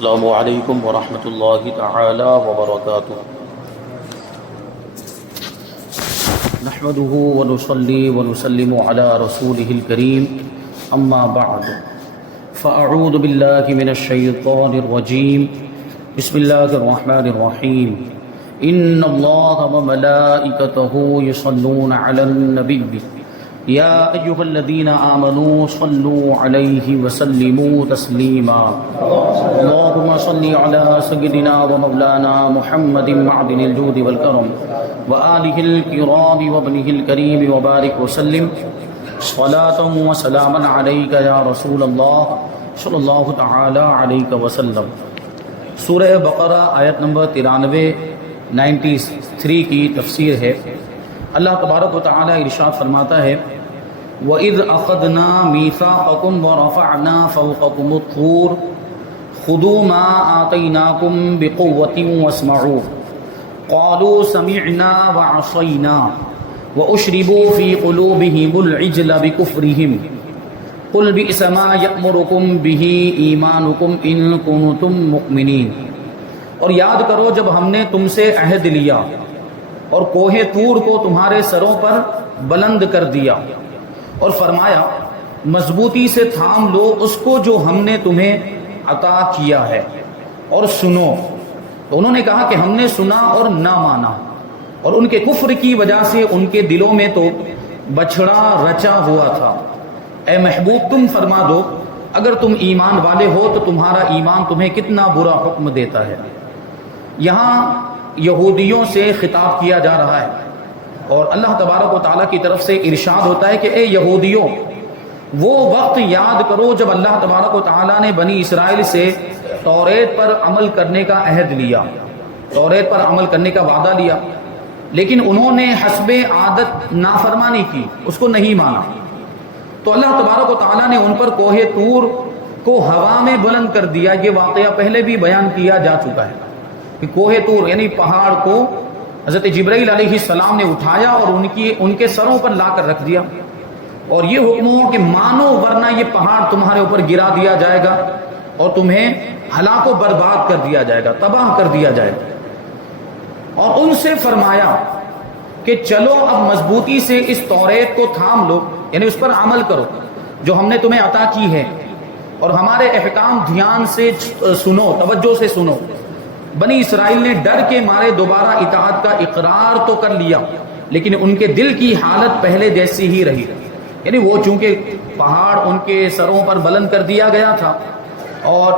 السلام علیکم ورحمۃ اللہ تعالی وبرکاتہ۔ نحمده ونصلي ونسلم على رسوله الكريم اما بعد فاعوذ باللہ من الشیطان الرجیم بسم اللہ الرحمن الرحیم ان اللہ وملائکته یصلون علی النبی یا ایها الذین آمنوا صلوا علیہ وسلموا تسلیما اللهم صل على سيدنا ومولانا محمد معدن الجود والكرم وآله الكرام وابنه الكريم وبارك وسلم صلاة وسلاما عليك يا رسول الله صلی اللہ تعالی علیہ وسلم۔ سورہ بقرہ آیت نمبر 93 کی تفسیر ہے۔ اللہ تبارک و تعالی ارشاد فرماتا ہے وَإِذْ أَخَذْنَا مِيثَاقَكُمْ وَرَفَعْنَا فَوْقَكُمُ الطُّورَ خُذُوا مَا آتَيْنَاكُمْ بِقُوَّةٍ وَاسْمَعُوا قَالُوا سَمِعْنَا وَعَصَيْنَا وَأُشْرِبُوا فِي قُلُوبِهِمُ الْعِجْلَ بِكُفْرِهِمْ قُلْ بِئْسَ مَا يَأْمُرُكُمْ بِهِ إِيمَانُكُمْ إِن كُنتُم مُؤْمِنِينَ۔ اور یاد کرو جب ہم نے تم سے عہد لیا اور کوہ طور کو تمہارے سروں پر بلند کر دیا اور فرمایا مضبوطی سے تھام لو اس کو جو ہم نے تمہیں عطا کیا ہے اور سنو۔ تو انہوں نے کہا کہ ہم نے سنا اور نہ مانا، اور ان کے کفر کی وجہ سے ان کے دلوں میں تو بچھڑا رچا ہوا تھا۔ اے محبوب تم فرما دو اگر تم ایمان والے ہو تو تمہارا ایمان تمہیں کتنا برا حکم دیتا ہے۔ یہاں یہودیوں سے خطاب کیا جا رہا ہے اور اللہ تبارک و تعالیٰ کی طرف سے ارشاد ہوتا ہے کہ اے یہودیوں وہ وقت یاد کرو جب اللہ تبارک و تعالیٰ نے بنی اسرائیل سے توریت پر عمل کرنے کا عہد لیا، توریت پر عمل کرنے کا وعدہ لیا، لیکن انہوں نے حسب عادت نافرمانی کی، اس کو نہیں مانا۔ تو اللہ تبارک و تعالیٰ نے ان پر کوہ طور کو ہوا میں بلند کر دیا۔ یہ واقعہ پہلے بھی بیان کیا جا چکا ہے کہ کوہ طور یعنی پہاڑ کو حضرت جبرائیل علیہ السلام نے اٹھایا اور ان کے سروں پر لا کر رکھ دیا، اور یہ حکم ہو کہ مانو ورنہ یہ پہاڑ تمہارے اوپر گرا دیا جائے گا اور تمہیں ہلاک و برباد کر دیا جائے گا، تباہ کر دیا جائے گا۔ اور ان سے فرمایا کہ چلو اب مضبوطی سے اس توریت کو تھام لو، یعنی اس پر عمل کرو جو ہم نے تمہیں عطا کی ہے، اور ہمارے احکام دھیان سے سنو، توجہ سے سنو۔ بنی اسرائیل نے ڈر کے مارے دوبارہ اطاعت کا اقرار تو کر لیا، لیکن ان کے دل کی حالت پہلے جیسی ہی رہی، یعنی وہ چونکہ پہاڑ ان کے سروں پر بلند کر دیا گیا تھا، اور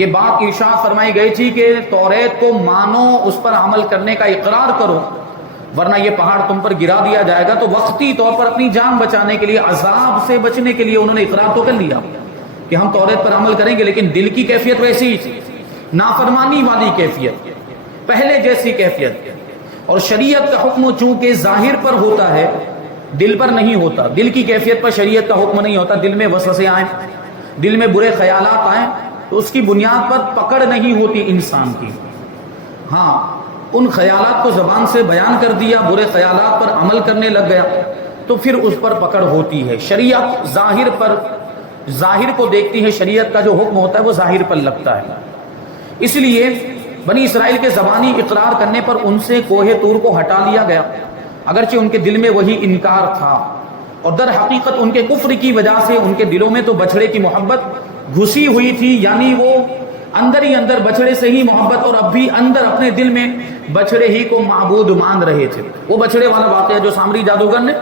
یہ بات ارشاد فرمائی گئی تھی کہ توریت کو مانو، اس پر عمل کرنے کا اقرار کرو ورنہ یہ پہاڑ تم پر گرا دیا جائے گا۔ تو وقتی طور پر اپنی جان بچانے کے لیے، عذاب سے بچنے کے لیے انہوں نے اقرار تو کر لیا کہ ہم توریت پر عمل کریں گے، لیکن دل کی کیفیت ویسی ہی تھی، نافرمانی والی کیفیت، پہلے جیسی کیفیت۔ اور شریعت کا حکم چونکہ ظاہر پر ہوتا ہے، دل پر نہیں ہوتا، دل کی کیفیت پر شریعت کا حکم نہیں ہوتا۔ دل میں وسوسے آئیں، دل میں برے خیالات آئیں تو اس کی بنیاد پر پکڑ نہیں ہوتی انسان کی۔ ہاں ان خیالات کو زبان سے بیان کر دیا، برے خیالات پر عمل کرنے لگ گیا تو پھر اس پر پکڑ ہوتی ہے۔ شریعت ظاہر کو دیکھتی ہے، شریعت کا جو حکم ہوتا ہے وہ ظاہر پر لگتا ہے۔ اس لیے بنی اسرائیل کے زبانی اقرار کرنے پر ان سے کوہ طور کو ہٹا لیا گیا، اگرچہ ان کے دل میں وہی انکار تھا، اور در حقیقت ان کے کفر کی وجہ سے ان کے دلوں میں تو بچھڑے کی محبت گھسی ہوئی تھی، یعنی وہ اندر ہی اندر بچھڑے سے ہی محبت، اور اب بھی اندر اپنے دل میں بچھڑے ہی کو معبود مان رہے تھے۔ وہ بچھڑے والا واقعہ جو سامری جادوگر نے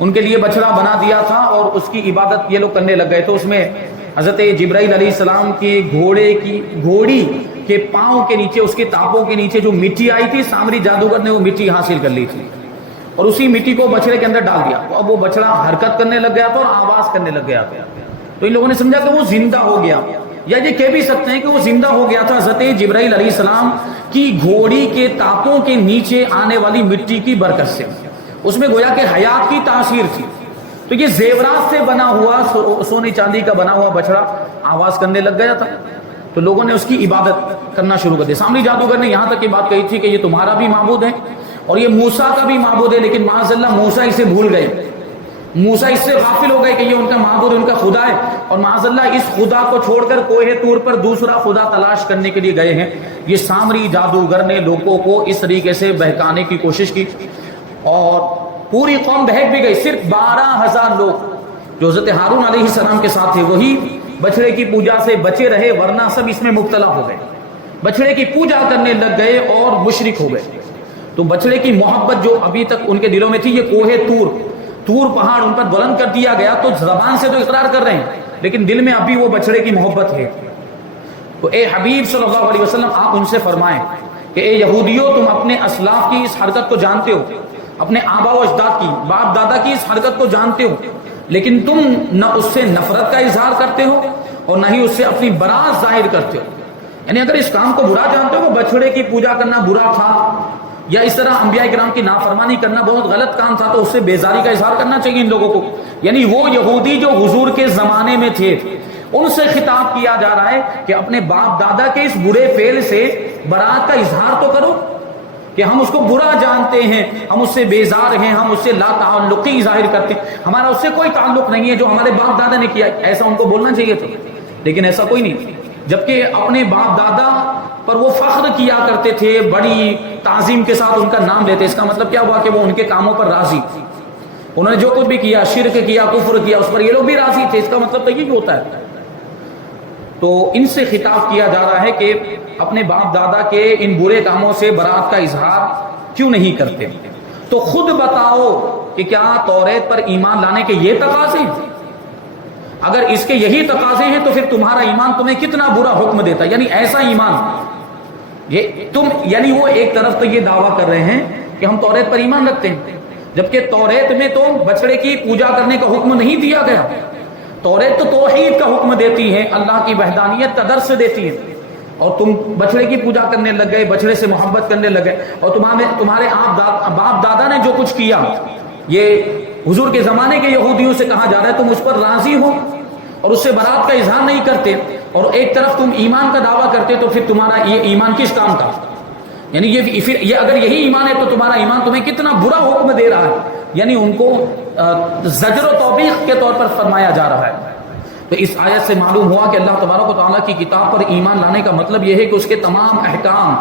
ان کے لیے بچھڑا بنا دیا تھا اور اس کی عبادت یہ لوگ کرنے لگ گئے، تو اس میں حضرت جبرائیل علیہ السلام کے گھوڑی کے پاؤں کے نیچے، اس کے ٹانپوں کے نیچے جو مٹی آئی تھی، سامری جادوگر نے وہ مٹی حاصل کر لی تھی اور اسی مٹی کو بچڑے کے اندر ڈال دیا۔ اب وہ بچڑا حرکت کرنے لگ گیا تھا اور آواز کرنے لگ گیا تھا، تو ان لوگوں نے سمجھا کہ وہ زندہ ہو گیا، یا یہ کہہ بھی سکتے ہیں کہ وہ زندہ ہو گیا تھا حضرت جبرائیل علیہ السلام کی گھوڑی کے ٹانپوں کے نیچے آنے والی مٹی کی برکت سے۔ اس میں گویا کہ حیات کی تاثیر تھی۔ تو یہ زیورات سے بنا ہوا، سونے چاندی کا بنا ہوا بچڑا آواز کرنے لگ گیا تھا، تو لوگوں نے اس کی عبادت کرنا شروع کر دیا۔ سامری جادوگر نے یہاں تک یہ بات کہی تھی کہ یہ تمہارا بھی معبود ہے اور یہ موسیٰ کا بھی معبود ہے، لیکن معاذ اللہ موسیٰ اسے بھول گئے، موسیٰ اس سے غافل ہو گئے کہ یہ ان کا معبود ان کا خدا ہے، اور معاذ اللہ اس خدا کو چھوڑ کر کوہ طور پر دوسرا خدا تلاش کرنے کے لیے گئے ہیں۔ یہ سامری جادوگر نے لوگوں کو اس طریقے سے بہکانے کی کوشش کی اور پوری قوم بہک بھی گئی۔ صرف 12,000 لوگ جو حضرت ہارون علیہ السلام کے ساتھ تھے وہی بچڑے کی پوجا سے بچے رہے، ورنہ سب اس میں مبتلا ہو گئے، بچڑے کی پوجا کرنے لگ گئے اور مشرک ہو گئے۔ تو بچڑے کی محبت جو ابھی تک ان کے دلوں میں تھی، یہ کوہ طور پہاڑ ان پر بلند کر دیا گیا، تو زبان سے تو اقرار کر رہے ہیں لیکن دل میں ابھی وہ بچڑے کی محبت ہے۔ تو اے حبیب صلی اللہ علیہ وسلم آپ ان سے فرمائیں کہ اے یہودیوں، تم اپنے اسلاف کی اس حرکت کو جانتے ہو، اپنے آبا و اجداد کی، باپ دادا کی اس حرکت کو جانتے ہو، لیکن تم نہ اس سے نفرت کا اظہار کرتے ہو اور نہ ہی اس سے اپنی برات ظاہر کرتے ہو۔ یعنی اگر اس کام کو برا جانتے ہو، بچڑے کی پوجا کرنا برا تھا یا اس طرح انبیاء کرام کی نافرمانی کرنا بہت غلط کام تھا، تو اس سے بیزاری کا اظہار کرنا چاہیے ان لوگوں کو۔ یعنی وہ یہودی جو حضور کے زمانے میں تھے ان سے خطاب کیا جا رہا ہے کہ اپنے باپ دادا کے اس برے فعل سے برات کا اظہار تو کرو کہ ہم اس کو برا جانتے ہیں، ہم اس سے بیزار ہیں، ہم اس سے لا تعلقی ظاہر کرتے ہیں، ہمارا اس سے کوئی تعلق نہیں ہے جو ہمارے باپ دادا نے کیا۔ ایسا ان کو بولنا چاہیے تھا، لیکن ایسا کوئی نہیں، جبکہ اپنے باپ دادا پر وہ فخر کیا کرتے تھے، بڑی تعظیم کے ساتھ ان کا نام لیتے۔ اس کا مطلب کیا ہوا کہ وہ ان کے کاموں پر راضی، انہوں نے جو کچھ بھی کیا، شرک کیا، کفر کیا، اس پر یہ لوگ بھی راضی تھے۔ اس کا مطلب تو یہ ہوتا ہے۔ تو ان سے خطاب کیا جا رہا ہے کہ اپنے باپ دادا کے ان برے کاموں سے برات کا اظہار کیوں نہیں کرتے؟ تو خود بتاؤ کہ کیا توریت پر ایمان لانے کے یہ تقاضے ہیں؟ اگر اس کے یہی تقاضے ہیں تو پھر تمہارا ایمان تمہیں کتنا برا حکم دیتا ہے۔ یعنی ایسا ایمان، یہ تم، یعنی وہ ایک طرف تو یہ دعویٰ کر رہے ہیں کہ ہم توریت پر ایمان رکھتے ہیں، جبکہ توریت میں تو بچڑے کی پوجا کرنے کا حکم نہیں دیا گیا۔ توریت تو توحید کا حکم دیتی ہے، اللہ کی وحدانیت کا درس دیتی ہے، اور تم بچڑے کی پوجا کرنے لگ گئے، بچڑے سے محبت کرنے لگ گئے، اور تمہارے باپ دادا نے جو کچھ کیا، یہ حضور کے زمانے کے یہودیوں سے کہا جا رہا ہے تم اس پر راضی ہو اور اس سے برات کا اظہار نہیں کرتے، اور ایک طرف تم ایمان کا دعویٰ کرتے، تو پھر تمہارا یہ ایمان کس کام کا؟ یعنی یہ اگر یہی ایمان ہے تو تمہارا ایمان تمہیں کتنا برا حکم دے رہا ہے۔ یعنی ان کو زجر و توبیخ کے طور پر فرمایا جا رہا ہے۔ تو اس آیت سے معلوم ہوا کہ اللہ تبارک و تعالیٰ کی کتاب پر ایمان لانے کا مطلب یہ ہے کہ اس کے تمام احکام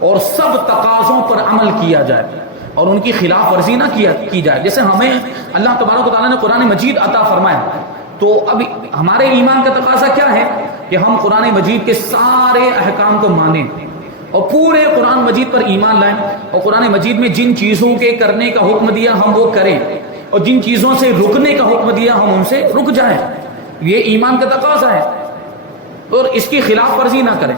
اور سب تقاضوں پر عمل کیا جائے اور ان کی خلاف ورزی نہ کی جائے۔ جیسے ہمیں اللہ تبارک و تعالیٰ نے قرآن مجید عطا فرمایا، تو اب ہمارے ایمان کا تقاضا کیا ہے کہ ہم قرآن مجید کے سارے احکام کو مانیں اور پورے قرآن مجید پر ایمان لائیں، اور قرآن مجید میں جن چیزوں کے کرنے کا حکم دیا ہم وہ کریں، اور جن چیزوں سے رکنے کا حکم دیا ہم ان سے رک جائیں۔ یہ ایمان کا تقاضا ہے، اور اس کی خلاف ورزی نہ کریں۔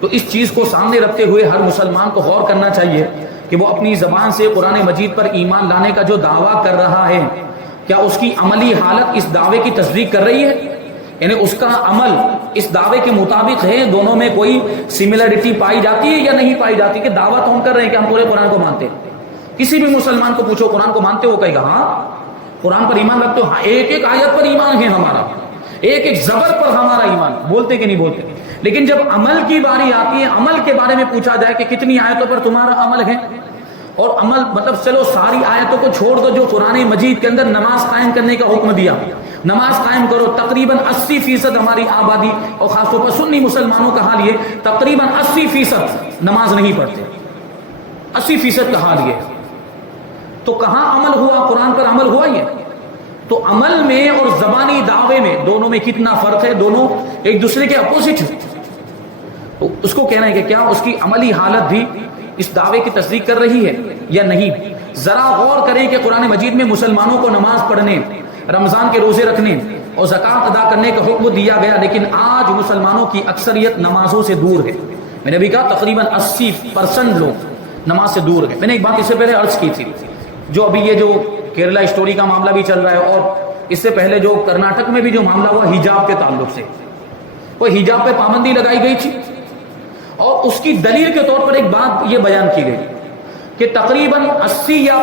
تو اس چیز کو سامنے رکھتے ہوئے ہر مسلمان کو غور کرنا چاہیے کہ وہ اپنی زبان سے قرآن مجید پر ایمان لانے کا جو دعویٰ کر رہا ہے، کیا اس کی عملی حالت اس دعوے کی تصدیق کر رہی ہے؟ یعنی اس کا عمل اس دعوے کے مطابق ہے، دونوں میں کوئی سملرٹی پائی جاتی ہے یا نہیں پائی جاتی؟ کہ دعویٰ تو ہم کر رہے ہیں کہ ہم پورے قرآن کو مانتے ہیں، کسی بھی مسلمان کو پوچھو قرآن کو مانتے ہو، کہے گا ہاں قرآن پر ایمان رکھتے ہو، ہاں ایک ایک آیت پر ایمان ہے ہمارا، ایک ایک زبر پر ہمارا ایمان، بولتے کہ نہیں بولتے؟ لیکن جب عمل کی باری آتی ہے، عمل کے بارے میں پوچھا جائے کہ کتنی آیتوں پر تمہارا عمل ہے، اور عمل مطلب چلو ساری آیتوں کو چھوڑ دو، جو قرآن مجید کے اندر نماز قائم کرنے کا حکم دیا، نماز قائم کرو۔ تقریباً 80% ہماری آبادی اور خاص طور پر سنی مسلمانوں کا حال یہ، تقریباً 80% نماز نہیں پڑھتے، 80% کا حال یہ۔ تو کہاں عمل ہوا؟ قرآن پر عمل ہوا یہ؟ تو عمل میں اور زبانی دعوے میں دونوں میں کتنا فرق ہے، دونوں ایک دوسرے کے اپوزٹ ہیں۔ تو اس کو کہنا ہے کہ کیا اس کی عملی حالت بھی اس دعوے کی تصدیق کر رہی ہے یا نہیں؟ ذرا غور کریں کہ قرآن مجید میں مسلمانوں کو نماز پڑھنے، رمضان کے روزے رکھنے اور زکوٰۃ ادا کرنے کا حکم دیا گیا، لیکن آج مسلمانوں کی اکثریت نمازوں سے دور ہے۔ میں نے بھی کہا تقریباً 80% لوگ نماز سے دور ہیں۔ میں نے ایک بات اس سے پہلے عرض کی تھی، جو ابھی یہ جو کیرلا اسٹوری کا معاملہ بھی چل رہا ہے، اور اس سے پہلے جو کرناٹک میں بھی جو معاملہ ہوا حجاب کے تعلق سے، وہ حجاب پہ پابندی لگائی گئی تھی، اور اس کی دلیل کے طور پر ایک بات یہ بیان کی گئی کہ تقریباً 80 یا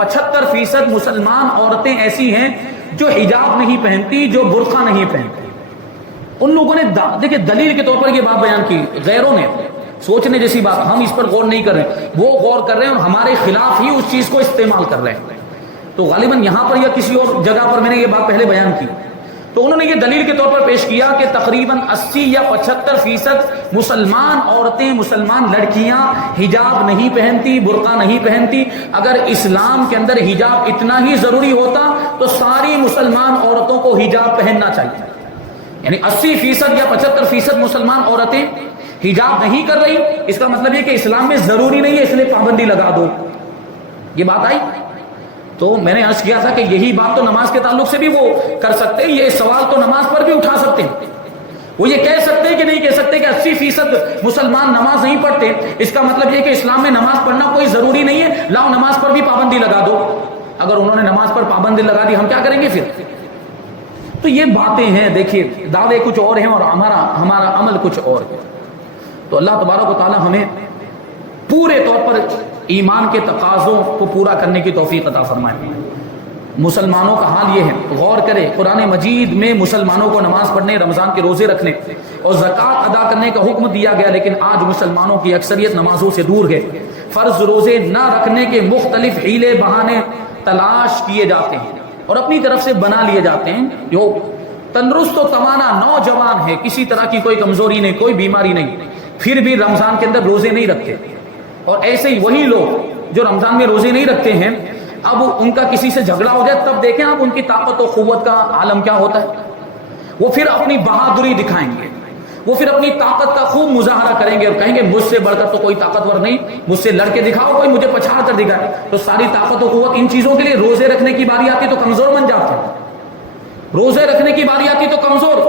75% مسلمان عورتیں ایسی ہیں جو حجاب نہیں پہنتی، جو برقع نہیں پہنتی۔ ان لوگوں نے دیکھیں دلیل کے طور پر یہ بات بیان کی، غیروں نے، سوچنے جیسی بات، ہم اس پر غور نہیں کر رہے، وہ غور کر رہے ہیں اور ہمارے خلاف ہی اس چیز کو استعمال کر رہے ہیں۔ تو غالباً یہاں پر یا کسی اور جگہ پر میں نے یہ بات پہلے بیان کی، تو انہوں نے یہ دلیل کے طور پر پیش کیا کہ تقریباً 80 یا 75% مسلمان عورتیں، مسلمان لڑکیاں حجاب نہیں پہنتی، برقع نہیں پہنتی۔ اگر اسلام کے اندر حجاب اتنا ہی ضروری ہوتا تو ساری مسلمان عورتوں کو حجاب پہننا چاہیے، یعنی 80% یا 75% مسلمان عورتیں حجاب نہیں کر رہی، اس کا مطلب یہ کہ اسلام میں ضروری نہیں ہے اس لیے پابندی لگا دو۔ یہ بات آئی؟ تو میں نے عرض کیا تھا کہ یہی بات تو نماز کے تعلق سے بھی وہ کر سکتے ہیں، یہ سوال تو نماز پر بھی اٹھا سکتے ہیں۔ وہ یہ کہہ سکتے ہیں کہ نہیں کہہ سکتے کہ 80% مسلمان نماز نہیں پڑھتے، اس کا مطلب یہ کہ اسلام میں نماز پڑھنا کوئی ضروری نہیں ہے، لاؤ نماز پر بھی پابندی لگا دو۔ اگر انہوں نے نماز پر پابندی لگا دی، ہم کیا کریں گے پھر؟ تو یہ باتیں ہیں، دیکھیے دعوے کچھ اور ہیں اور ہمارا عمل کچھ اور ہے۔ تو اللہ تبارک و تعالی ہمیں پورے طور پر ایمان کے تقاضوں کو پورا کرنے کی توفیق عطا فرمائے۔ مسلمانوں کا حال یہ ہے، غور کرے قرآن مجید میں مسلمانوں کو نماز پڑھنے، رمضان کے روزے رکھنے اور زکوٰۃ ادا کرنے کا حکم دیا گیا، لیکن آج مسلمانوں کی اکثریت نمازوں سے دور ہے۔ فرض روزے نہ رکھنے کے مختلف حیلے بہانے تلاش کیے جاتے ہیں اور اپنی طرف سے بنا لیے جاتے ہیں۔ جو تندرست و توانا نوجوان ہے، کسی طرح کی کوئی کمزوری نہیں، کوئی بیماری نہیں، پھر بھی رمضان کے اندر روزے نہیں رکھتے، اور ایسے ہی وہی لوگ جو رمضان میں روزے نہیں رکھتے ہیں، اب ان کا کسی سے جھگڑا ہو جائے تب دیکھیں آپ ان کی طاقت و قوت کا عالم کیا ہوتا ہے۔ وہ پھر اپنی بہادری دکھائیں گے، وہ پھر اپنی طاقت کا خوب مظاہرہ کریں گے اور کہیں گے مجھ سے بڑھ کر تو کوئی طاقتور نہیں، مجھ سے لڑ کے دکھاؤ، کوئی مجھے پچھاڑ کر دکھائے۔ تو ساری طاقت و قوت ان چیزوں کے لیے روزے رکھنے کی باری آتی تو کمزور بن جاتے ہیں، روزے رکھنے کی باری آتی تو کمزور،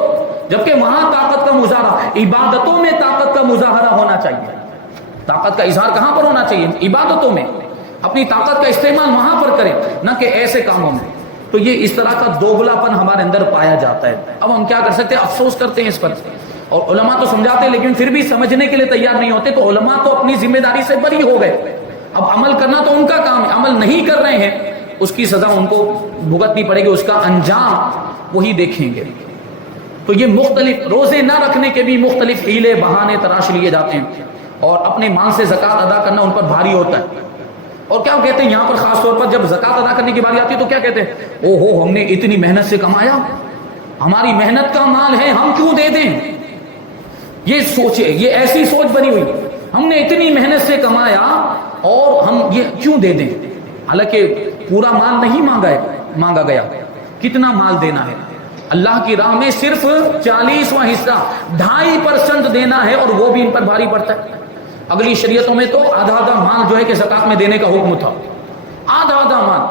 جبکہ وہاں طاقت کا مظاہرہ، عبادتوں میں طاقت کا مظاہرہ ہونا چاہیے۔ طاقت کا اظہار کہاں پر ہونا چاہیے؟ عبادتوں میں، اپنی طاقت کا استعمال وہاں پر کریں، نہ کہ ایسے کاموں میں۔ تو یہ اس طرح کا دوگلا پن ہمارے اندر پایا جاتا ہے۔ اب ہم کیا کر سکتے ہیں؟ افسوس کرتے ہیں اس پر، اور علماء تو سمجھاتے ہیں لیکن پھر بھی سمجھنے کے لیے تیار نہیں ہوتے۔ تو علماء تو اپنی ذمہ داری سے بری ہو گئے، اب عمل کرنا تو ان کا کام ہے، عمل نہیں کر رہے ہیں، اس کی سزا ان کو بھگتنی پڑے گی، اس کا انجام وہی دیکھیں گے۔ تو یہ مختلف روزے نہ رکھنے کے بھی مختلف حیلے بہانے تراش لیے جاتے ہیں، اور اپنے مال سے زکوٰۃ ادا کرنا ان پر بھاری ہوتا ہے۔ اور کیا کہتے ہیں یہاں پر خاص طور پر جب زکوٰۃ ادا کرنے کی باری آتی ہے تو کیا کہتے ہیں؟ او ہو، ہم نے اتنی محنت سے کمایا، ہماری محنت کا مال ہے، ہم کیوں دے دیں؟ یہ سوچے، یہ ایسی سوچ بنی ہوئی، ہم نے اتنی محنت سے کمایا اور ہم یہ کیوں دے دیں؟ حالانکہ پورا مال نہیں مانگا گیا، کتنا مال دینا ہے؟ اللہ کی راہ میں صرف 40واں حصہ 2.5% دینا ہے، اور وہ بھی ان پر بھاری پڑتا ہے۔ اگلی شریعتوں میں تو آدھا مال جو ہے کہ زکوٰۃ میں دینے کا حکم تھا، آدھا مال،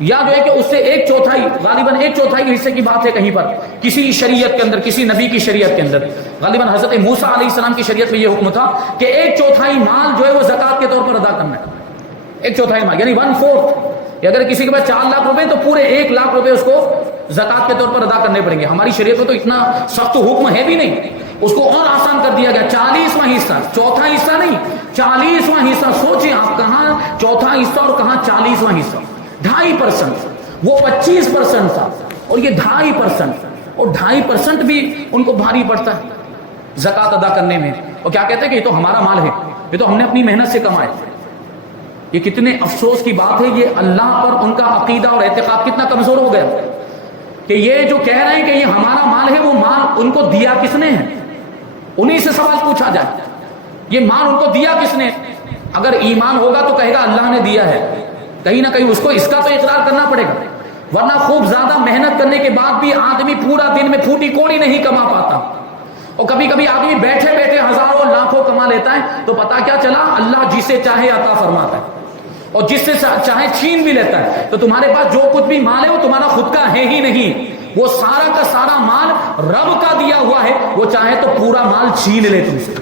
یا جو ہے کہ اس سے 1/4، غالباً 1/4 حصے کی بات ہے کہیں پر کسی شریعت کے اندر، کسی نبی کی شریعت کے اندر، غالباً حضرت موسیٰ علیہ السلام کی شریعت میں یہ حکم تھا کہ 1/4 مال جو ہے وہ زکوٰۃ کے طور پر ادا کرنا ہے۔ 1/4 مال یعنی 1/4، اگر کسی کے پاس 4 لاکھ روپے تو پورے 1 لاکھ روپے اس کو زکوٰۃ کے طور پر ادا کرنے پڑیں گے۔ ہماری شریعت میں تو اتنا سخت حکم ہے بھی نہیں، اس کو اور آسان کر دیا گیا، 40واں حصہ، چوتھا حصہ نہیں، 40واں حصہ۔ سوچیں آپ، کہاں چوتھا حصہ اور کہاں 40واں حصہ، 2.5%، وہ 25% تھا اور یہ 2.5%، اور 2.5% بھی ان کو بھاری پڑتا ہے زکوٰۃ ادا کرنے میں۔ اور کیا کہتے ہیں کہ یہ تو ہمارا مال ہے، یہ تو ہم نے اپنی محنت سے کمائے۔ یہ کتنے افسوس کی بات ہے، یہ اللہ پر ان کا عقیدہ اور اعتقاد کتنا کمزور ہو گیا کہ یہ جو کہہ رہے ہیں کہ یہ ہمارا مال ہے، وہ مال ان کو دیا کس نے ہے؟ انہی سے سوال پوچھا جائے، یہ مال ان کو دیا کس نے؟ اگر ایمان ہوگا تو کہے گا اللہ نے دیا ہے، کہیں نہ کہیں اس کو اس کا تو اقرار کرنا پڑے گا، ورنہ خوب زیادہ محنت کرنے کے بعد بھی آدمی پورا دن میں پھوٹی کوڑی نہیں کما پاتا، اور کبھی کبھی آدمی بیٹھے بیٹھے ہزاروں لاکھوں کما لیتا ہے، تو پتا کیا چلا؟ اللہ جسے چاہے عطا فرماتا ہے اور جس سے چاہے چھین بھی لیتا ہے۔ تو تمہارے پاس جو کچھ بھی مال ہے وہ تمہارا خود کا ہے ہی نہیں، وہ سارا کا سارا مال رب کا دیا ہوا ہے۔ وہ چاہے تو پورا مال چھین لے تم سے،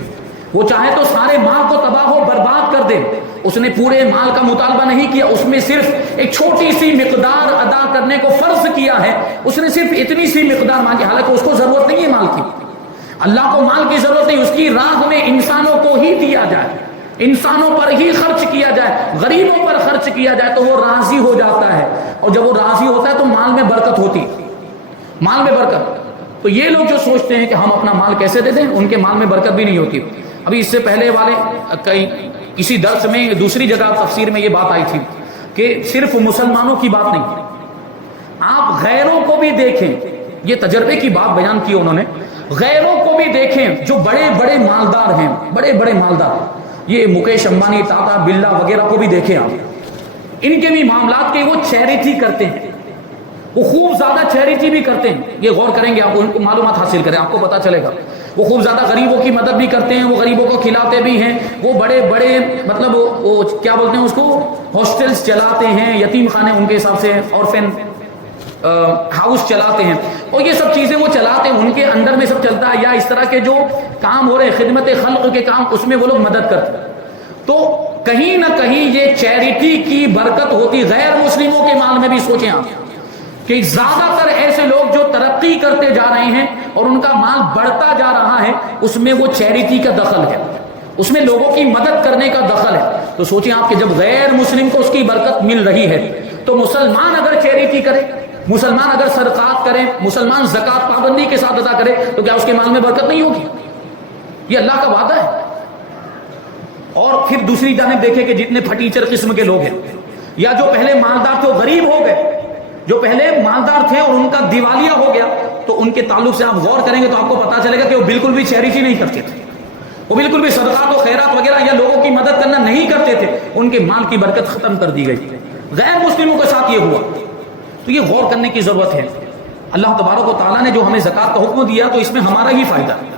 وہ چاہے تو سارے مال کو تباہ و برباد کر دے، اس نے پورے مال کا مطالبہ نہیں کیا، اس میں صرف ایک چھوٹی سی مقدار ادا کرنے کو فرض کیا ہے، اس نے صرف اتنی سی مقدار مانگی، حالانکہ اس کو ضرورت نہیں ہے مال کی، اللہ کو مال کی ضرورت نہیں، اس کی راہ میں انسانوں کو ہی دیا جائے، انسانوں پر ہی خرچ کیا جائے، غریبوں پر خرچ کیا جائے تو وہ راضی ہو جاتا ہے، اور جب وہ راضی ہوتا ہے تو مال میں برکت ہوتی، مال میں برکت۔ تو یہ لوگ جو سوچتے ہیں کہ ہم اپنا مال کیسے دے دیں، ان کے مال میں برکت بھی نہیں ہوتی۔ ابھی اس سے پہلے والے کسی درس میں دوسری جگہ تفسیر میں یہ بات آئی تھی کہ صرف مسلمانوں کی بات نہیں، آپ غیروں کو بھی دیکھیں، یہ تجربے کی بات بیان کی انہوں نے، غیروں کو بھی دیکھیں جو بڑے بڑے مالدار ہیں، بڑے بڑے مالدار، یہ مکیش امبانی، ٹاٹا برلا وغیرہ کو بھی دیکھیں آپ، ان کے بھی معاملات کے وہ چیریٹی کرتے ہیں، وہ خوب زیادہ چیریٹی بھی کرتے ہیں، یہ غور کریں گے آپ، ان کو معلومات حاصل کریں، آپ کو پتہ چلے گا، وہ خوب زیادہ غریبوں کی مدد بھی کرتے ہیں، وہ غریبوں کو کھلاتے بھی ہیں، وہ بڑے بڑے مطلب وہ کیا بولتے ہیں اس کو، ہاسٹلز چلاتے ہیں، یتیم خانے ان کے حساب سے، اورفن ہاؤس چلاتے ہیں، اور یہ سب چیزیں وہ چلاتے ہیں، ان کے اندر میں سب چلتا ہے، یا اس طرح کے جو کام ہو رہے خدمت خلق کے کام، اس میں وہ لوگ مدد کرتے ہیں، تو کہیں نہ کہیں یہ چیریٹی کی برکت ہوتی، غیر مسلموں کے مال میں بھی سوچیں آپ کہ زیادہ تر ایسے لوگ جو ترقی کرتے جا رہے ہیں اور ان کا مال بڑھتا جا رہا ہے، اس میں وہ چیریٹی کا دخل ہے، اس میں لوگوں کی مدد کرنے کا دخل ہے، تو سوچیں آپ کہ جب غیر مسلم کو اس کی برکت مل رہی ہے، تو مسلمان اگر چیریٹی کرے، مسلمان اگر صدقات کرے، مسلمان زکات پابندی کے ساتھ ادا کرے، تو کیا اس کے مال میں برکت نہیں ہوگی؟ یہ اللہ کا وعدہ ہے۔ اور پھر دوسری جانب دیکھیں کہ جتنے پھٹیچر قسم کے لوگ ہیں، یا جو پہلے مالدار تھے وہ غریب ہو گئے، جو پہلے مالدار تھے اور ان کا دیوالیہ ہو گیا، تو ان کے تعلق سے آپ غور کریں گے تو آپ کو پتا چلے گا کہ وہ بالکل بھی چیریٹی نہیں کرتے تھے، وہ بالکل بھی صدقات و خیرات وغیرہ یا لوگوں کی مدد کرنا نہیں کرتے تھے، ان کے مال کی برکت ختم کر دی گئی، غیر مسلموں کے ساتھ یہ ہوا، تو یہ غور کرنے کی ضرورت ہے۔ اللہ تبارک و تعالیٰ نے جو ہمیں زکوٰۃ کا حکم دیا تو اس میں ہمارا ہی فائدہ ہے،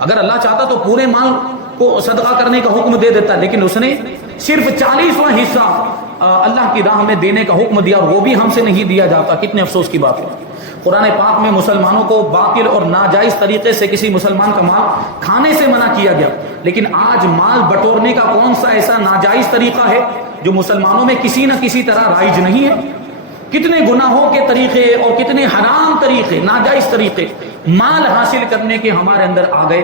اگر اللہ چاہتا تو پورے مال کو صدقہ کرنے کا حکم دے دیتا، لیکن اس نے صرف 40واں حصہ اللہ کی راہ میں دینے کا حکم دیا، اور وہ بھی ہم سے نہیں دیا جاتا، کتنے افسوس کی بات ہے۔ قرآن پاک میں مسلمانوں کو باطل اور ناجائز طریقے سے کسی مسلمان کا مال کھانے سے منع کیا گیا، لیکن آج مال بٹورنے کا کون سا ایسا ناجائز طریقہ ہے جو مسلمانوں میں کسی نہ کسی طرح رائج نہیں ہے؟ کتنے گناہوں کے طریقے اور کتنے حرام طریقے، ناجائز طریقے مال حاصل کرنے کے ہمارے اندر آ گئے،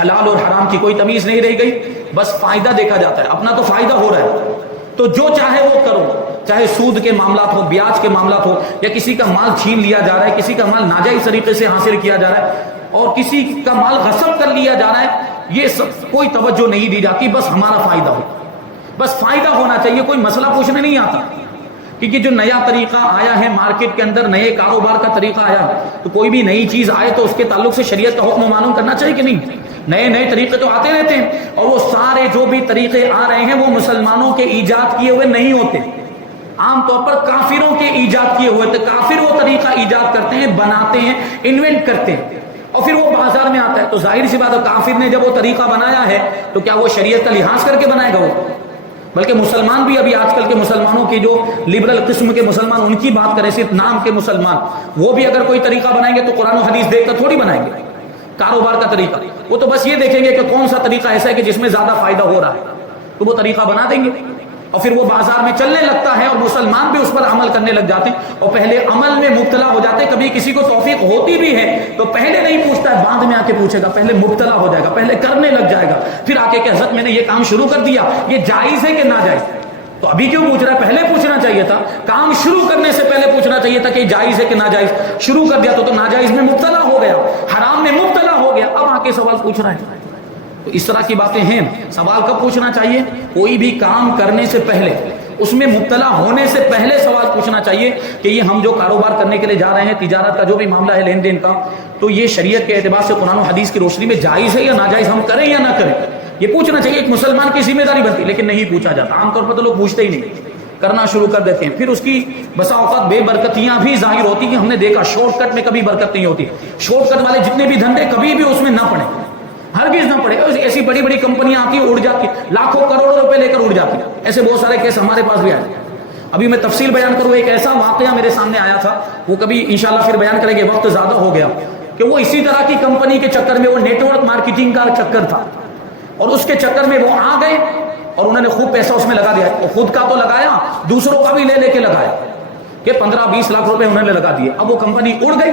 حلال اور حرام کی کوئی تمیز نہیں رہ گئی، بس فائدہ دیکھا جاتا ہے، اپنا تو فائدہ ہو رہا ہے تو جو چاہے وہ کرو، چاہے سود کے معاملات ہو، بیاج کے معاملات ہو، یا کسی کا مال چھین لیا جا رہا ہے، کسی کا مال ناجائز طریقے سے حاصل کیا جا رہا ہے، اور کسی کا مال غصب کر لیا جا رہا ہے، یہ سب کوئی توجہ نہیں دی جاتی، بس ہمارا فائدہ ہو، بس فائدہ ہونا چاہیے، کوئی مسئلہ پوچھنے نہیں آتا، کیونکہ جو نیا طریقہ آیا ہے مارکیٹ کے اندر، نئے کاروبار کا طریقہ آیا، تو کوئی بھی نئی چیز آئے تو اس کے تعلق سے شریعت کا حکم معلوم کرنا چاہیے کہ نہیں؟ نئے نئے طریقے تو آتے رہتے ہیں، اور وہ سارے جو بھی طریقے آ رہے ہیں وہ مسلمانوں کے ایجاد کیے ہوئے نہیں ہوتے، عام طور پر کافروں کے ایجاد کیے ہوئے تھے، کافر وہ طریقہ ایجاد کرتے ہیں، بناتے ہیں، انوینٹ کرتے ہیں، اور پھر وہ بازار میں آتا ہے، تو ظاہر سی بات ہے کافر نے جب وہ طریقہ بنایا ہے تو کیا وہ شریعت کا لحاظ کر کے بنائے گا؟ وہ بلکہ مسلمان بھی ابھی آج کل کے مسلمانوں کی جو لبرل قسم کے مسلمان، ان کی بات کریں، صرف نام کے مسلمان، وہ بھی اگر کوئی طریقہ بنائیں گے تو قرآن و حدیث دیکھ کر تھوڑی بنائیں گے کاروبار کا طریقہ، وہ تو بس یہ دیکھیں گے کہ کون سا طریقہ ایسا ہے کہ جس میں زیادہ فائدہ ہو رہا ہے، تو وہ طریقہ بنا دیں گے، اور پھر وہ بازار میں چلنے لگتا ہے اور مسلمان بھی اس پر عمل کرنے لگ جاتے ہیں، اور پہلے عمل میں مبتلا ہو جاتے ہیں، کبھی کسی کو توفیق ہوتی بھی ہے تو پہلے نہیں پوچھتا ہے، بعد میں آ کے پوچھے گا، پہلے مبتلا ہو جائے گا، پہلے کرنے لگ جائے گا، پھر آ کے کہ حضرت میں نے یہ کام شروع کر دیا، یہ جائز ہے کہ ناجائز؟ تو ابھی کیوں پوچھ رہا ہے؟ پہلے پوچھنا چاہیے تھا، کام شروع کرنے سے پہلے پوچھنا چاہیے تھا کہ جائز ہے کہ ناجائز، شروع کر دیا تو ناجائز میں مبتلا ہو گیا، حرام میں مبتلا ہو گیا، اب آ کے سوال پوچھ رہا ہے، تو اس طرح کی باتیں ہیں۔ سوال کب پوچھنا چاہیے؟ کوئی بھی کام کرنے سے پہلے، اس میں مبتلا ہونے سے پہلے سوال پوچھنا چاہیے کہ یہ ہم جو کاروبار کرنے کے لیے جا رہے ہیں، تجارت کا جو بھی معاملہ ہے، لین دین کا، تو یہ شریعت کے اعتبار سے قرآن و حدیث کی روشنی میں جائز ہے یا ناجائز، ہم کریں یا نہ کریں، یہ پوچھنا چاہیے، ایک مسلمان کی ذمہ داری بنتی، لیکن نہیں پوچھا جاتا، عام طور پر تو لوگ پوچھتے ہی نہیں، کرنا شروع کر دیتے ہیں، پھر اس کی بسا اوقات بے برکتیاں بھی ظاہر ہوتی ہیں، ہم نے دیکھا شارٹ کٹ میں کبھی برکت نہیں ہوتی، شارٹ کٹ والے جتنے بھی دھندے کبھی بھی اس میں نہ پڑے، ہرگز نہ پڑے، ایسی بڑی بڑی کمپنیاں آتی ہیں اڑ جاتی ہیں، لاکھوں کروڑوں روپے لے کر اڑ جاتی ہیں، ایسے بہت سارے کیس ہمارے پاس بھی آئے۔ ابھی میں تفصیل بیان کروں، ایک ایسا واقعہ میرے سامنے آیا تھا، وہ کبھی انشاءاللہ پھر بیان کریں گے، وقت زیادہ ہو گیا، کہ وہ اسی طرح کی کمپنی کے چکر میں، وہ نیٹ ورک مارکیٹنگ کا چکر تھا، اور اس کے چکر میں وہ آ گئے اور انہوں نے خوب پیسہ اس میں لگا دیا، اور خود کا تو لگایا، دوسروں کا بھی لے لے کے لگایا، کہ 15-20 لاکھ روپے انہوں نے لگا دیے، اب وہ کمپنی اڑ گئی،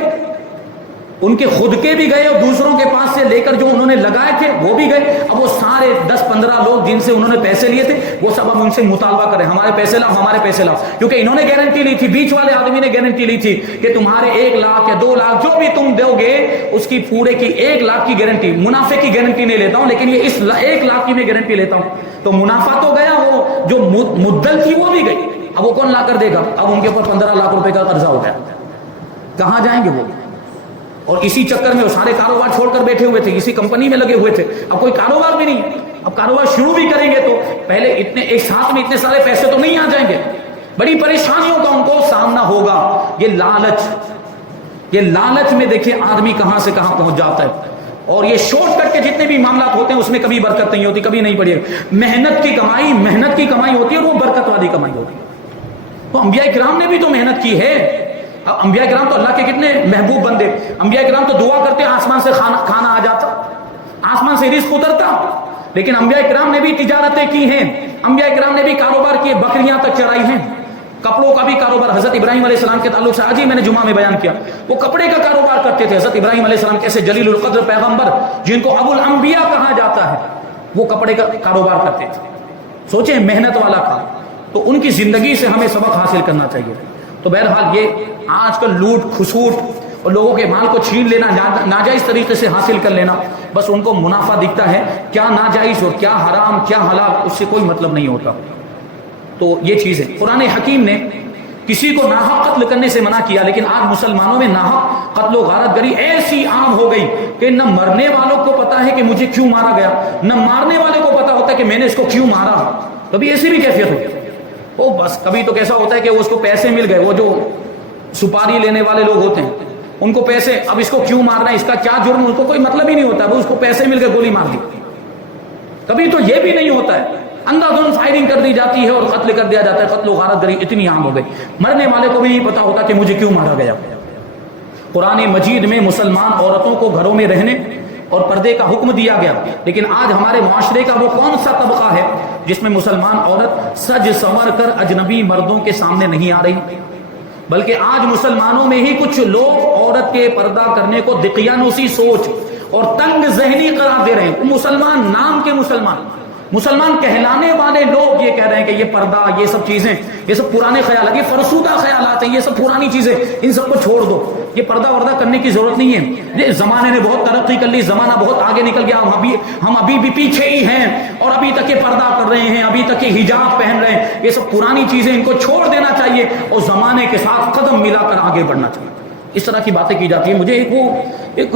ان کے خود کے بھی گئے اور دوسروں کے پاس سے لے کر جو انہوں نے لگائے تھے وہ بھی گئے، اب وہ سارے 10-15 لوگ جن سے انہوں نے پیسے لیے تھے وہ سب اب ان سے مطالبہ کریں، ہمارے پیسے لاؤ، ہمارے پیسے لاؤ، کیونکہ انہوں نے گارنٹی لی تھی، بیچ والے آدمی نے گارنٹی لی تھی کہ تمہارے 1 لاکھ یا 2 لاکھ جو بھی تم دو گے اس کی پورے کی 1 لاکھ کی گارنٹی، منافع کی گارنٹی نہیں لیتا ہوں، لیکن یہ اس 1 لاکھ کی میں گارنٹی لیتا ہوں، تو منافع تو گیا، وہ جو مدل تھی وہ بھی گئی، اب وہ کون لا کر دے گا؟ اب ان کے اوپر 15 لاکھ روپے کا قرضہ ہو گیا، کہاں جائیں گے وہ؟ اور اسی چکر میں وہ سارے کاروبار چھوڑ کر بیٹھے ہوئے تھے، اسی کمپنی میں لگے ہوئے تھے، اب کوئی کاروبار بھی نہیں ہے۔ اب کاروبار شروع بھی کریں گے تو پہلے اتنے ایک ساتھ میں اتنے سارے پیسے تو نہیں آ جائیں گے، بڑی پریشانیوں کا ان کو سامنا ہوگا۔ یہ لالچ میں دیکھیے آدمی کہاں سے کہاں پہنچ جاتا ہے، اور یہ شارٹ کٹ کے جتنے بھی معاملات ہوتے ہیں اس میں کبھی برکت نہیں ہوتی، کبھی نہیں پڑی۔ محنت کی کمائی ہوتی ہے اور وہ برکت والی کمائی ہوتی ہے۔ تو انبیاء کرام نے بھی تو محنت کی ہے۔ اب انبیاء کرام تو اللہ کے کتنے محبوب بندے، انبیاء کرام تو دعا کرتے آسمان سے کھانا آ جاتا، آسمان سے رزق اترتا، لیکن انبیاء کرام نے بھی تجارتیں کی ہیں، انبیاء کرام نے بھی کاروبار کیے، بکریاں تک چرائی ہیں، کپڑوں کا بھی کاروبار۔ حضرت ابراہیم علیہ السلام کے تعلق سے آج ہی میں نے جمعہ میں بیان کیا، وہ کپڑے کا کاروبار کرتے تھے۔ حضرت ابراہیم علیہ السلام کیسے جلیل القدر پیغمبر جن کو ابو الانبیاء کہا جاتا ہے، وہ کپڑے کا کاروبار کرتے تھے۔ سوچیں محنت والا تھا، تو ان کی زندگی سے ہمیں سبق حاصل کرنا چاہیے۔ تو بہرحال یہ آج کل لوٹ کھسوٹ اور لوگوں کے مال کو چھین لینا، ناجائز طریقے سے حاصل کر لینا، بس ان کو منافع دکھتا ہے، کیا ناجائز اور کیا حرام کیا حلال اس سے کوئی مطلب نہیں ہوتا۔ تو یہ چیز ہے۔ قرآن حکیم نے کسی کو ناحق قتل کرنے سے منع کیا، لیکن آج مسلمانوں میں ناحق قتل و غارت گری ایسی عام ہو گئی کہ نہ مرنے والوں کو پتا ہے کہ مجھے کیوں مارا گیا، نہ مارنے والے کو پتا ہوتا ہے کہ میں نے اس کو کیوں مارا۔ کبھی ایسی بھی کیفیت ہوتی ہے، وہ بس کبھی تو کیسا ہوتا ہے کہ وہ اس کو پیسے مل گئے، وہ جو سپاری لینے والے لوگ ہوتے ہیں ان کو پیسے، اب اس کو کیوں مارنا ہے، اس کا کیا جرم، اس کو کوئی مطلب ہی نہیں ہوتا، وہ اس کو پیسے مل گئے گولی مار دی۔ کبھی تو یہ بھی نہیں ہوتا ہے، اندھا دھند فائرنگ کر دی جاتی ہے اور قتل کر دیا جاتا ہے۔ قتل و غارت گری اتنی عام ہو گئی، مرنے والے کو بھی نہیں پتا ہوتا کہ مجھے کیوں مارا گیا۔ قرآن مجید میں مسلمان عورتوں کو گھروں میں رہنے اور پردے کا حکم دیا گیا، لیکن آج ہمارے معاشرے کا وہ کون سا طبقہ ہے جس میں مسلمان عورت سج سنور کر اجنبی مردوں کے سامنے نہیں آ رہی، بلکہ آج مسلمانوں میں ہی کچھ لوگ عورت کے پردہ کرنے کو دقیانوسی سوچ اور تنگ ذہنی قرار دے رہے ہیں۔ مسلمان نام کے مسلمان کہلانے والے لوگ یہ کہہ رہے ہیں کہ یہ پردہ، یہ سب چیزیں، یہ سب پرانے خیالات، یہ فرسودہ خیالات ہیں، یہ سب پرانی چیزیں، ان سب کو چھوڑ دو، یہ پردہ وردہ کرنے کی ضرورت نہیں ہے۔ یہ زمانے نے بہت ترقی کر لی، زمانہ بہت آگے نکل گیا، ہم ابھی بھی پیچھے ہی ہیں اور ابھی تک یہ پردہ کر رہے ہیں، ابھی تک یہ حجاب پہن رہے ہیں، یہ سب پرانی چیزیں، ان کو چھوڑ دینا چاہیے اور زمانے کے ساتھ قدم ملا کر آگے بڑھنا چاہیے۔ اس طرح کی باتیں کی جاتی ہیں۔ مجھے ایک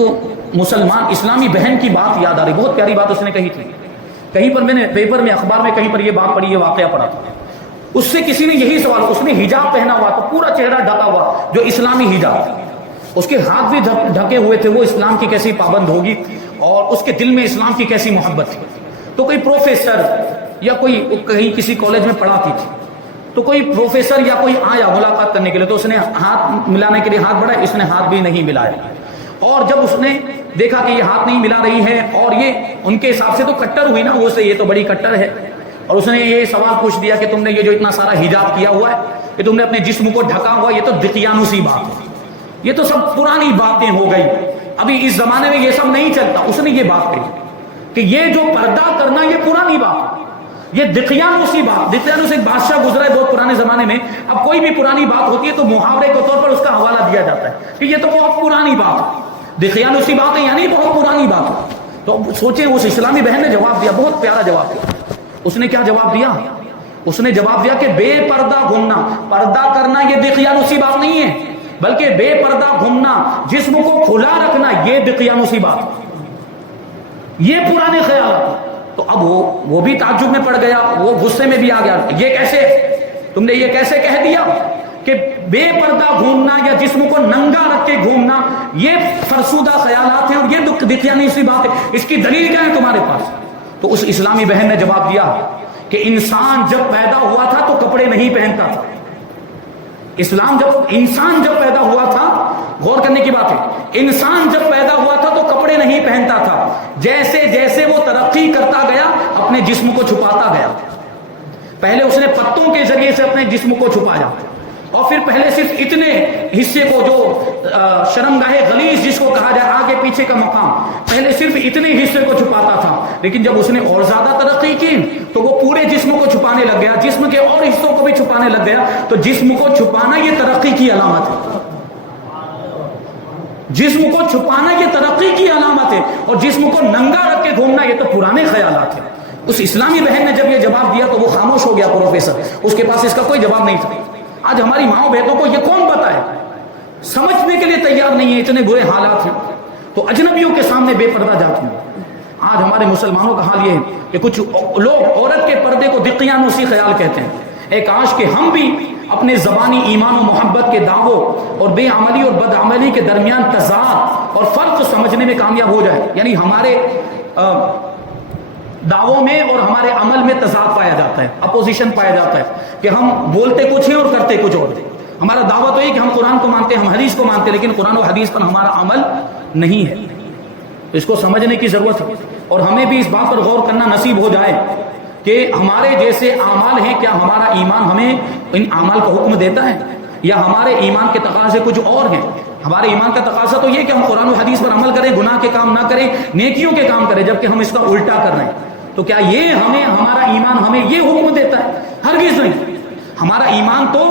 مسلمان اسلامی بہن کی بات یاد آ رہی، بہت پیاری بات اس نے کہی تھی۔ کہیں پر میں نے پیپر میں، اخبار میں کہیں پر یہ بات پڑھی، یہ واقعہ پڑھا تھا۔ اس سے کسی نے یہی سوال، اس نے حجاب پہنا ہوا تھا، پورا چہرہ ڈھکا ہوا، جو اسلامی حجاب، اس کے ہاتھ بھی ڈھکے ہوئے تھے، وہ اسلام کی کیسی پابند ہوگی اور اس کے دل میں اسلام کی کیسی محبت تھی۔ تو کوئی پروفیسر یا کوئی کہیں کسی کالج میں پڑھاتی تھی، تو کوئی پروفیسر یا کوئی آیا ملاقات کرنے کے لیے، تو اس نے ہاتھ ملانے کے لیے ہاتھ بڑھایا، اس نے ہاتھ بھی نہیں ملایا، اور جب اس نے دیکھا کہ یہ ہاتھ نہیں ملا رہی ہے اور یہ ان کے حساب سے تو کٹر ہوئی نا، وہ سے یہ تو بڑی کٹر ہے، اور اس نے یہ سوال پوچھ دیا کہ تم نے یہ جو اتنا سارا حجاب کیا ہوا ہے، کہ تم نے اپنے جسم کو ڈھکا ہوا، یہ تو دقیانوسی بات ہے، یہ تو سب پرانی باتیں ہو گئی، ابھی اس زمانے میں یہ سب نہیں چلتا۔ اس نے یہ بات کہی کہ یہ جو پردہ کرنا یہ پرانی بات، یہ دقیانوسی بات، دقیانوس ایک بادشاہ گزرا ہے بہت پرانے زمانے میں، اب کوئی بھی پرانی بات ہوتی ہے تو محاورے کے طور پر اس کا حوالہ دیا جاتا ہے کہ یہ تو بہت پرانی بات ہے، دقیانوسی بات ہے یعنی بہت پرانی بات ہے۔ تو سوچیں اس اسلامی بہن نے جواب دیا، بہت پیارا جواب دیا۔ اس نے کیا جواب دیا؟ اس نے جواب دیا کہ بے پردہ گھومنا، پردہ کرنا یہ دقیانوسی بات نہیں ہے، بلکہ بے پردہ گھومنا، جسم کو کھلا رکھنا، یہ دقیانوسی بات، یہ پرانے خیالات۔ تو اب وہ بھی تعجب میں پڑ گیا، وہ غصے میں بھی آ گیا، یہ کیسے تم نے یہ کیسے کہہ دیا کہ بے پردہ گھومنا یا جسم کو ننگا رکھ کے گھومنا یہ فرسودہ خیالات ہیں اور یہ دقیانوسی بات ہے، اس کی دلیل کیا ہے تمہارے پاس؟ تو اس اسلامی بہن نے جواب دیا کہ انسان جب پیدا ہوا تھا تو کپڑے نہیں پہنتا تھا۔ انسان جب پیدا ہوا تھا، غور کرنے کی بات ہے، انسان جب پیدا ہوا تھا تو کپڑے نہیں پہنتا تھا، جیسے جیسے وہ ترقی کرتا گیا اپنے جسم کو چھپاتا گیا۔ پہلے اس نے پتوں کے ذریعے سے اپنے جسم کو چھپایا، اور پھر پہلے صرف اتنے حصے کو جو شرمگاہ غلیظ جس کو کہا جائے، آگے پیچھے کا مقام، پہلے صرف اتنے حصے کو چھپاتا تھا، لیکن جب اس نے اور زیادہ ترقی کی تو وہ پورے جسم کو چھپانے لگ گیا، جسم کے اور حصوں کو بھی چھپانے لگ گیا۔ تو جسم کو چھپانا یہ ترقی کی علامت ہے، جسم کو چھپانا یہ ترقی کی علامت ہے، اور جسم کو ننگا رکھ کے گھومنا یہ تو پرانے خیالات ہیں۔ اس اسلامی بہن نے جب یہ جواب دیا تو وہ خاموش ہو گیا پروفیسر، اس کے پاس اس کا کوئی جواب نہیں تھا۔ آج ہماری ماؤں بہنوں کو یہ کون بتائے، سمجھنے کے لیے تیار نہیں ہے، اتنے برے حالات ہیں تو اجنبیوں کے سامنے بے پردہ جاتی ہیں۔ آج ہمارے مسلمانوں کا حال یہ ہے کہ کچھ لوگ عورت کے پردے کو دقیانوسی خیال کہتے ہیں۔ اے کاش کہ ہم بھی اپنے زبانی ایمان و محبت کے دعووں اور بے عملی اور بد عملی کے درمیان تضاد اور فرق سمجھنے میں کامیاب ہو جائے، یعنی ہمارے دعووں میں اور ہمارے عمل میں تضاد پایا جاتا ہے، اپوزیشن پایا جاتا ہے کہ ہم بولتے کچھ ہیں اور کرتے کچھ اور۔ ہمارا دعویٰ تو یہ کہ ہم قرآن کو مانتے ہیں، ہم حدیث کو مانتے ہیں، لیکن قرآن و حدیث پر ہمارا عمل نہیں ہے۔ اس کو سمجھنے کی ضرورت ہے اور ہمیں بھی اس بات پر غور کرنا نصیب ہو جائے کہ ہمارے جیسے اعمال ہیں، کیا ہمارا ایمان ہمیں ان اعمال کا حکم دیتا ہے یا ہمارے ایمان کے تقاضے کچھ اور ہیں؟ ہمارے ایمان کا تقاضا تو یہ کہ ہم قرآن و حدیث پر عمل کریں، گناہ کے کام نہ کریں، نیکیوں کے کام کریں، جبکہ ہم اس کا الٹا کر رہے ہیں۔ تو کیا یہ ہمارا ایمان ہمیں یہ حکم دیتا ہے؟ ہرگز نہیں۔ ہمارا ایمان تو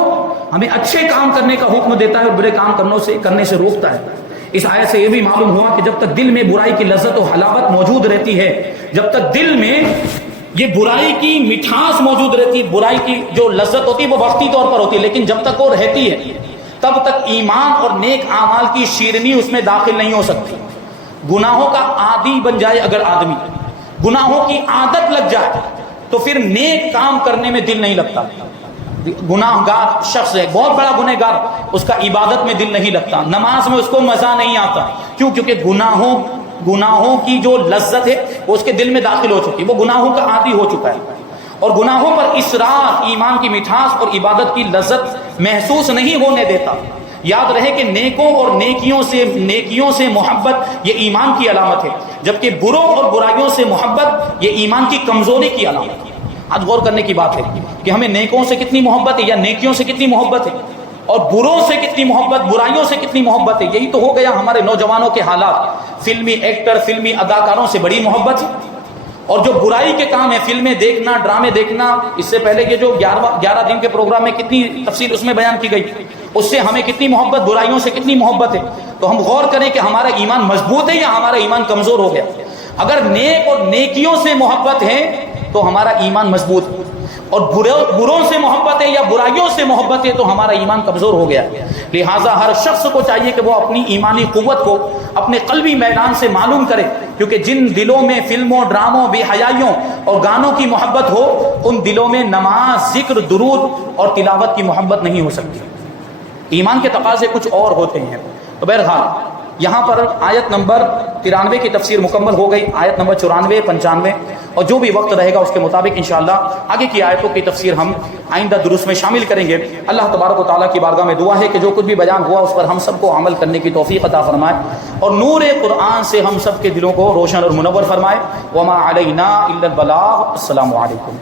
ہمیں اچھے کام کرنے کا حکم دیتا ہے اور برے کام کرنے سے روکتا ہے۔ اس آیت سے یہ بھی معلوم ہوا کہ جب تک دل میں برائی کی لذت و حلاوت موجود رہتی ہے، جب تک دل میں یہ برائی کی مٹھاس موجود رہتی ہے، برائی کی جو لذت ہوتی ہے وہ وقتی طور پر ہوتی ہے، لیکن جب تک وہ رہتی ہے تب تک ایمان اور نیک اعمال کی شیرینی اس میں داخل نہیں ہو سکتی۔ گناہوں کا عادی بن جائے اگر آدمی، گناہوں کی عادت لگ جائے تو پھر نیک کام کرنے میں دل نہیں لگتا۔ گناہ گار شخص ہے، بہت بڑا گنہ گار، اس کا عبادت میں دل نہیں لگتا، نماز میں اس کو مزہ نہیں آتا۔ کیوں؟ کیونکہ گناہوں کی جو لذت ہے وہ اس کے دل میں داخل ہو چکی ہے، وہ گناہوں کا عادی ہو چکا ہے، اور گناہوں پر اصرار ایمان کی مٹھاس اور عبادت کی لذت محسوس نہیں ہونے دیتا۔ یاد رہے کہ نیکوں اور نیکیوں سے محبت یہ ایمان کی علامت ہے، جبکہ بروں اور برائیوں سے محبت یہ ایمان کی کمزوری کی علامت ہے۔ آج غور کرنے کی بات ہے کہ ہمیں نیکوں سے کتنی محبت ہے یا نیکیوں سے کتنی محبت ہے، اور بروں سے کتنی محبت، برائیوں سے کتنی محبت ہے۔ یہی تو ہو گیا ہمارے نوجوانوں کے حالات۔ فلمی ایکٹر، فلمی اداکاروں سے بڑی محبت ہے، اور جو برائی کے کام ہیں، فلمیں دیکھنا، ڈرامے دیکھنا، اس سے پہلے یہ جو 11 دن کے پروگرام میں کتنی تفصیل اس میں بیان کی گئی، اس سے ہمیں کتنی محبت، برائیوں سے کتنی محبت ہے۔ تو ہم غور کریں کہ ہمارا ایمان مضبوط ہے یا ہمارا ایمان کمزور ہو گیا۔ اگر نیک اور نیکیوں سے محبت ہے تو ہمارا ایمان مضبوط ہے، اور بروں سے محبت ہے یا برائیوں سے محبت ہے تو ہمارا ایمان کمزور ہو گیا۔ لہٰذا ہر شخص کو چاہیے کہ وہ اپنی ایمانی قوت کو اپنے قلبی میدان سے معلوم کرے، کیونکہ جن دلوں میں فلموں، ڈراموں، بے حیائیوں اور گانوں کی محبت ہو، ان دلوں میں نماز، ذکر، درود اور تلاوت کی محبت نہیں ہو سکتی۔ ایمان کے تقاضے کچھ اور ہوتے ہیں۔ تو بہرحال یہاں پر آیت نمبر 93 کی تفسیر مکمل ہو گئی، آیت نمبر 94، 95، اور جو بھی وقت رہے گا اس کے مطابق انشاءاللہ آگے کی آیتوں کی تفسیر ہم آئندہ دروس میں شامل کریں گے۔ اللہ تبارک و تعالیٰ کی بارگاہ میں دعا ہے کہ جو کچھ بھی بیان ہوا اس پر ہم سب کو عمل کرنے کی توفیق عطا فرمائے، اور نور قرآن سے ہم سب کے دلوں کو روشن اور منور فرمائے۔ وما علینا الا البلاغ۔ السلام علیکم۔